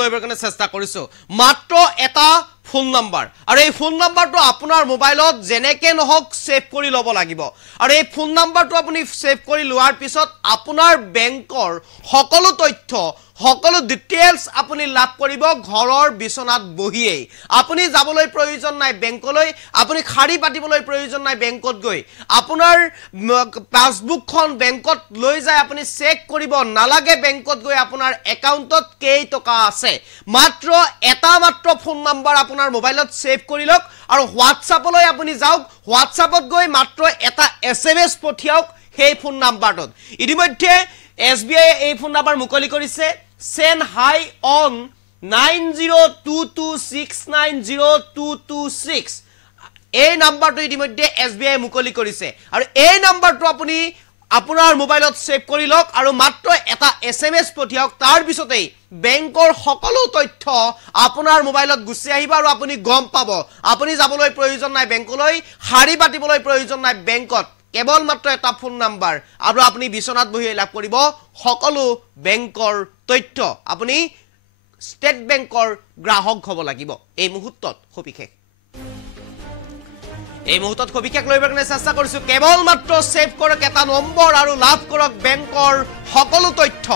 কাৰণে চেষ্টা কৰিছো মাত্ৰ এটা ফোন নাম্বাৰ আৰু এই ফোন নাম্বাৰটো আপোনাৰ মোবাইলত জেনেকে নহক সেভ কৰি ল'ব লাগিব আৰু এই ফোন নাম্বাৰটো আপুনি সেভ কৰি লোৱাৰ পিছত আপোনাৰ বেংকৰ সকলো তথ্য সকলো ডিটেইলছ আপুনি লাভ কৰিব ঘৰৰ বিছনাত বহিয়ে আপুনি যাবলৈ প্ৰয়োজন নাই বেংকলৈ আপুনি খাৰি পাতিবলৈ প্ৰয়োজন নাই বেংকত গৈ আপোনাৰ পাসবুকখন বেংকত লৈ যায় আপুনি চেক কৰিব নালাগে বেংকত গৈ আপোনাৰ একাউণ্টত কেই টকা আছে মাত্ৰ এটা মাত্ৰ ফোন নাম্বাৰ আপোনাৰ মোবাইলত সেভ কৰি লওক আৰু হোৱাটছআপলৈ আপুনি যাওক হোৱাটছআপত গৈ মাত্ৰ এটা এসএমএস পঠিয়াওক সেই ফোন নাম্বাৰটোত ইতিমধ্যে SBI এই ফোন নাম্বাৰ মুকলি কৰিছে send hi on 9022690226 এই নাম্বাৰটো ইতিমধ্যে SBI মুকলি কৰিছে আৰু এই নাম্বাৰটো আপুনি আপোনাৰ মোবাইলত সেভ কৰি লওক আৰু মাত্ৰ এটা এসএমএস পঠিয়াওক তাৰ পিছতেই বেংকৰ সকলো তথ্য আপোনাৰ মোবাইলত গুছি আহিব আৰু আপুনি গম পাব আপুনি যাবলৈ প্ৰয়োজন নাই বেংকলৈ হাৰি পাতিবলৈ প্ৰয়োজন নাই বেংকত কেৱল মাত্ৰ এটা ফোন নাম্বাৰ আৰু আপুনি বিছনাত বহি লাভ কৰিব সকলো বেংকৰ তথ্য আপুনি ষ্টেট বেংকৰ গ্ৰাহক হ'ব লাগিব এই মুহূৰ্তত সবিশেষ লৈ কাৰণে চেষ্টা কৰিছো কেৱল মাত্ৰ সেভ কৰক এটা নম্বৰ আৰু লাভ কৰক বেংকৰ সকলো তথ্য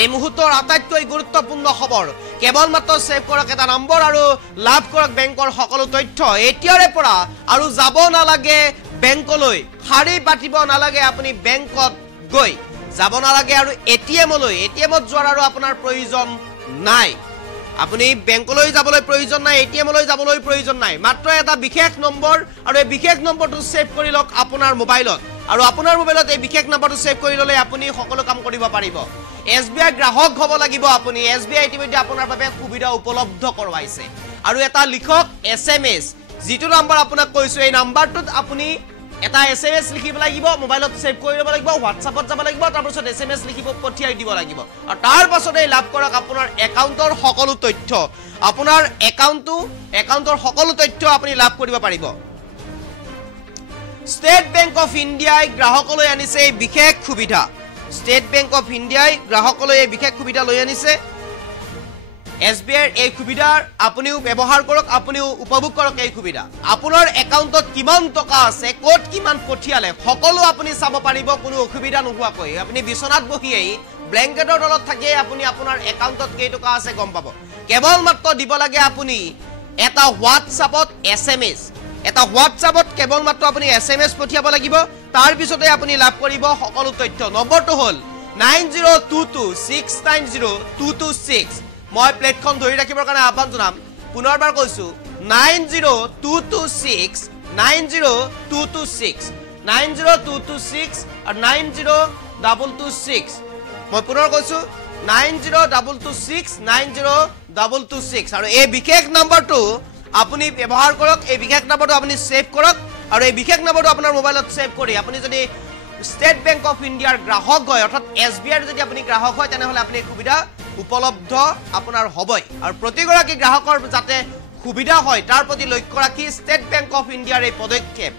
এই মুহূৰ্তৰ আটাইতকৈ গুৰুত্বপূৰ্ণ খবৰ কেৱল মাত্ৰ সেভ কৰক এটা নম্বৰ আৰু লাভ কৰক বেংকৰ সকলো তথ্য এতিয়াৰে পৰা আৰু যাব নালাগে বেংকলৈ হাৰি পাতিব নালাগে আপুনি বেংকত গৈ যাব নালাগে আৰু এটিএমত যোৱাৰ আৰু আপোনাৰ প্ৰয়োজন নাই আপুনি বেংকলৈ যাবলৈ প্ৰয়োজন নাই এটিএমলৈ যাবলৈ প্ৰয়োজন নাই মাত্ৰ এটা বিশেষ নম্বৰ আৰু এই বিশেষ নম্বৰটো সেভ কৰি লওক আপোনাৰ মোবাইলত আৰু আপোনাৰ মোবাইলত এই বিশেষ নম্বৰটো সেভ কৰি ললে আপুনি সকলো কাম কৰিব পাৰিব SBI গ্ৰাহক হ'ব লাগিব আপুনি SBI ইতিমধ্যে আপোনাৰ বাবে সুবিধা উপলব্ধ কৰাইছে আৰু এটা লিখক SMS যিটো নম্বৰ আপোনাক কৈছো এই নম্বৰটোত আপুনি এটা SMS লিখিব লাগিব মোবাইলত সেভ কৰি ল'ব লাগিব হোৱাটছআপত যাব লাগিব তাৰ পিছত SMS লিখিব পঠিয়াই দিব লাগিব আৰু তাৰ পাছতে লাভ কৰক আপোনাৰ একাউণ্টৰ সকলো তথ্য আপোনাৰ একাউণ্টৰ সকলো তথ্য আপুনি লাভ কৰিব পাৰিব ষ্টেট বেংক অফ ইণ্ডিয়াই গ্ৰাহকলৈ আনিছে এই বিশেষ সুবিধা ষ্টেট বেংক অফ ইণ্ডিয়াই গ্ৰাহকলৈ এই বিশেষ সুবিধা লৈ আনিছে SBI এই সুবিধাৰ আপুনিও ব্যৱহাৰ কৰক আপুনিও উপভোগ কৰক এই সুবিধা আপোনাৰ একাউণ্টত কিমান টকা আছে ক'ত কিমান পঠিয়ালে সকলো আপুনি চাব পাৰিব কোনো অসুবিধা নোহোৱাকৈ আপুনি বিছনাত বহিয়েই ব্লেংকেটৰ তলত থাকিয়ে আপুনি আপোনাৰ একাউণ্টত কেই টকা আছে গম পাব কেৱল মাত্ৰ দিব লাগে আপুনি এটা হোৱাটছআপত SMS এটা হোৱাটছআপত কেৱল মাত্ৰ আপুনি SMS পঠিয়াব লাগিব তাৰ পিছতে আপুনি লাভ কৰিব সকলো তথ্য নম্বৰটো হ'ল 9022690226 মই প্লেটখন ধৰি ৰাখিবৰ কাৰণে আহ্বান জনাম পুনৰবাৰ কৈছো 9022690226 আৰু 90226 মই পুনৰ কৈছো 9022690226 আৰু এই বিশেষ নম্বৰটো আপুনি ব্যৱহাৰ কৰক এই বিশেষ নম্বৰটো আপুনি সেভ কৰক আৰু এই বিশেষ নম্বৰটো আপোনাৰ মোবাইলত সেভ কৰি আপুনি যদি ষ্টেট বেংক অফ ইণ্ডিয়াৰ গ্ৰাহক হয় অৰ্থাৎ SBI ৰ যদি আপুনি গ্ৰাহক হয় তেনেহলে আপুনি সুবিধা উপলব্ধ আপোনাৰ হবই আৰু প্ৰতিগৰাকী গ্ৰাহকৰ যাতে সুবিধা হয় তাৰ প্ৰতি লক্ষ্য ৰাখি ষ্টেট বেংক অফ ইণ্ডিয়াৰ এই পদক্ষেপ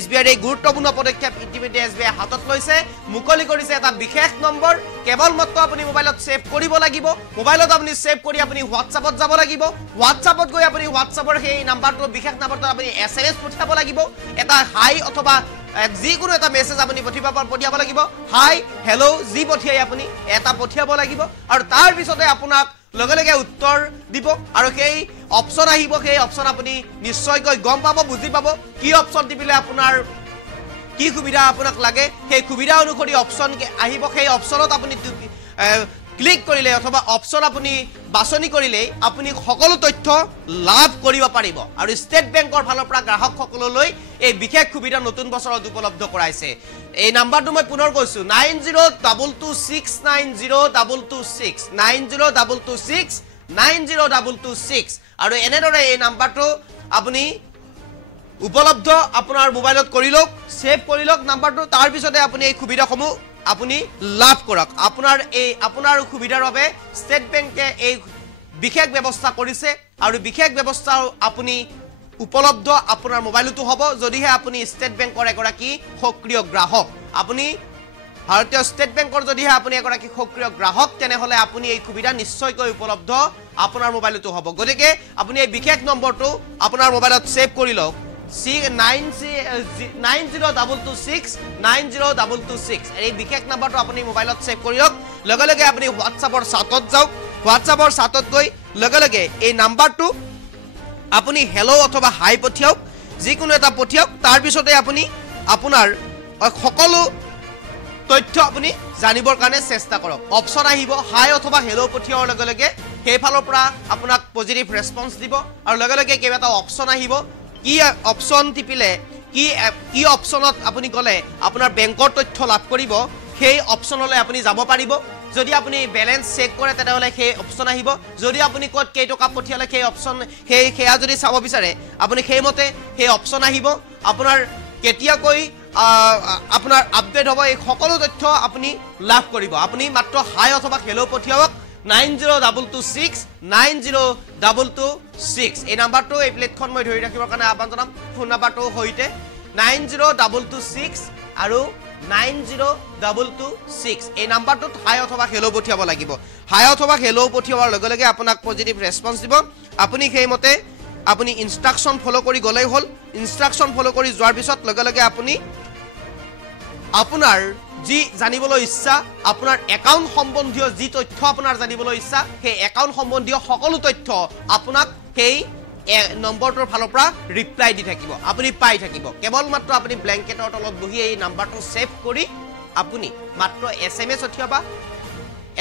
SBI ৰ এই গুৰুত্বপূৰ্ণ পদক্ষেপ ইতিমধ্যে SBI হাতত লৈছে মুকলি কৰিছে এটা বিশেষ নম্বৰ কেৱল মাত্ৰ আপুনি মোবাইলত সেভ কৰিব লাগিব মোবাইলত আপুনি সেভ কৰি আপুনি হোৱাটছআপত যাব লাগিব হোৱাটছআপত গৈ আপুনি হোৱাটছআপৰ সেই নাম্বাৰটো বিশেষ নাম্বাৰটো আপুনি SMS পঠিয়াব লাগিব এটা হাই অথবা যিকোনো এটা মেছেজ আপুনি পঠিয়াব লাগিব হাই হেল্ল জি পঠিয়াই আপুনি এটা পঠিয়াব লাগিব আৰু তাৰ পিছতে আপোনাক লগে লগে উত্তৰ দিব আৰু সেই অপচন আহিব সেই অপচন আপুনি নিশ্চয়কৈ গম পাব বুজি পাব কি অপচন দিলে আপোনাৰ কি সুবিধা আপোনাক লাগে সেই সুবিধা অনুসৰি অপচন আহিব সেই অপচনত আপুনি ক্লিক কৰিলে অথবা অপচন আপুনি বাছনি কৰিলে আপুনি সকলো তথ্য লাভ কৰিব পাৰিব আৰু ষ্টেট বেংকৰ ফালৰ পৰা গ্ৰাহকসকললৈ এই বিশেষ সুবিধা নতুন বছৰত উপলব্ধ কৰাইছে এই নাম্বাৰটো মই পুনৰ কৈছো 9022690226 আৰু এনেদৰে এই নাম্বাৰটো আপুনি উপলব্ধ আপোনাৰ মোবাইলত কৰি লওক সেভ কৰি লওক নাম্বাৰটো তাৰ পিছতে আপুনি এই সুবিধাসমূহ আপুনি লাভ কৰক আপোনাৰ সুবিধাৰ বাবে ষ্টেট বেংকে এই বিশেষ ব্যৱস্থা কৰিছে আৰু বিশেষ ব্যৱস্থা আপুনি উপলব্ধ আপোনাৰ মোবাইলতো হ'ব যদিহে আপুনি ষ্টেট বেংকৰ এগৰাকী সক্ৰিয় গ্ৰাহক আপুনি ভাৰতীয় ষ্টেট বেংকৰ যদিহে আপুনি এগৰাকী সক্ৰিয় গ্ৰাহক তেনেহ'লে আপুনি এই সুবিধা নিশ্চয়কৈ উপলব্ধ আপোনাৰ মোবাইলতো হ'ব গতিকে আপুনি এই বিশেষ নম্বৰটো আপোনাৰ মোবাইলত ছেভ কৰি লওক 9022690226 এই বিশেষ নম্বৰটো আপুনি মোবাইলত ছেভ কৰি লওক লগে লগে আপুনি হোৱাটছআপৰ চাটত যাওক হোৱাটছআপৰ চাটত গৈ লগে লগে এই নাম্বাৰটো আপুনি হেল্ল' অথবা হাই পঠিয়াওক যিকোনো এটা পঠিয়াওক তাৰ পিছতে আপুনি আপোনাৰ সকলো তথ্য আপুনি জানিবৰ কাৰণে চেষ্টা কৰক অপচন আহিব হাই অথবা হেল্ল' পঠিওৱাৰ লগে লগে সেইফালৰ পৰা আপোনাক পজিটিভ ৰেছপন্স দিব আৰু লগে লগে কেইবাটাও অপচন আহিব কি অপচন টিপিলে কি অপচনত আপুনি গ'লে আপোনাৰ বেংকৰ তথ্য লাভ কৰিব সেই অপচনলৈ আপুনি যাব পাৰিব যদি আপুনি বেলেন্স চেক কৰে তেনেহ'লে সেই অপচন আহিব যদি আপুনি ক'ত কেই টকা পঠিয়ালে সেই অপচন সেয়া যদি চাব বিচাৰে আপুনি সেইমতে সেই অপচন আহিব আপোনাৰ কেতিয়াকৈ আপোনাৰ আপডেট হ'ব এই সকলো তথ্য আপুনি লাভ কৰিব আপুনি মাত্ৰ হাই অথবা হেল্ল' পঠিয়াওক 9022690226 এই নাম্বাৰটো এই প্লেটখন মই ধৰি ৰাখিবৰ কাৰণে আহ্বান জনাম ফোন নাম্বাৰটো সৈতে 902226 আৰু 902226 এই নাম্বাৰটোত হাই অথবা হেল্ল' পঠিয়াব লাগিব হাই অথবা হেল্ল' পঠিওৱাৰ লগে লগে আপোনাক পজিটিভ ৰেছপন্স দিব আপুনি সেইমতে আপুনি ইনষ্ট্ৰাকশ্যন ফ'ল' কৰি গ'লেই হ'ল ইনষ্ট্ৰাকশ্যন ফ'ল' কৰি যোৱাৰ পিছত লগে লগে আপুনি আপোনাৰ যি জানিবলৈ ইচ্ছা আপোনাৰ একাউণ্ট সম্বন্ধীয় যি তথ্য আপোনাৰ জানিবলৈ ইচ্ছা সেই একাউণ্ট সম্বন্ধীয় সকলো তথ্য আপোনাক সেই নম্বৰটোৰ ফালৰ পৰা ৰিপ্লাই দি থাকিব আপুনি পাই থাকিব কেৱল মাত্ৰ আপুনি ব্লেংকেটৰ তলত বহি এই নাম্বাৰটো ছেভ কৰি আপুনি মাত্ৰ SMS পঠিয়াবা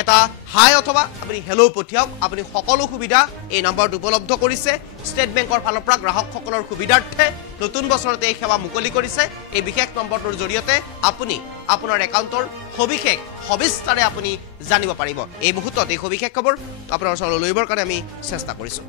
এটা হাই অথবা আপুনি হেল্ল' পঠিয়াওক আপুনি সকলো সুবিধা এই নম্বৰটো উপলব্ধ কৰিছে ষ্টেট বেংকৰ ফালৰ পৰা গ্ৰাহকসকলৰ সুবিধাৰ্থে নতুন বছৰতে এই সেৱা মুকলি কৰিছে এই বিশেষ নম্বৰটোৰ জৰিয়তে আপুনি আপোনাৰ একাউণ্টৰ সবিস্তাৰে আপুনি জানিব পাৰিব এই মুহূৰ্তত এই সবিশেষ খবৰ আপোনাৰ ওচৰলৈ লৈ আহিবৰ কাৰণে আমি চেষ্টা কৰিছোঁ